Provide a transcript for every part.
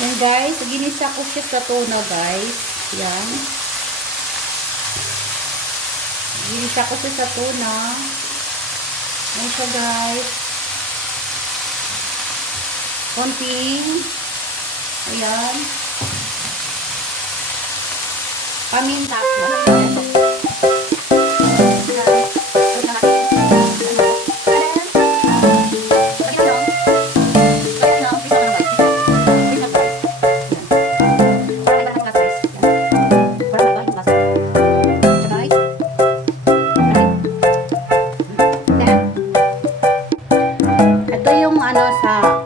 Yan guys, ginisa ko siya sa tuna guys. Yan. Ginisa ko siya sa tuna. Yan siya guys. Konting. Ayan. Paminta. Ito yung ano sa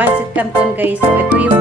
Pancit Canton guys. So, ito yung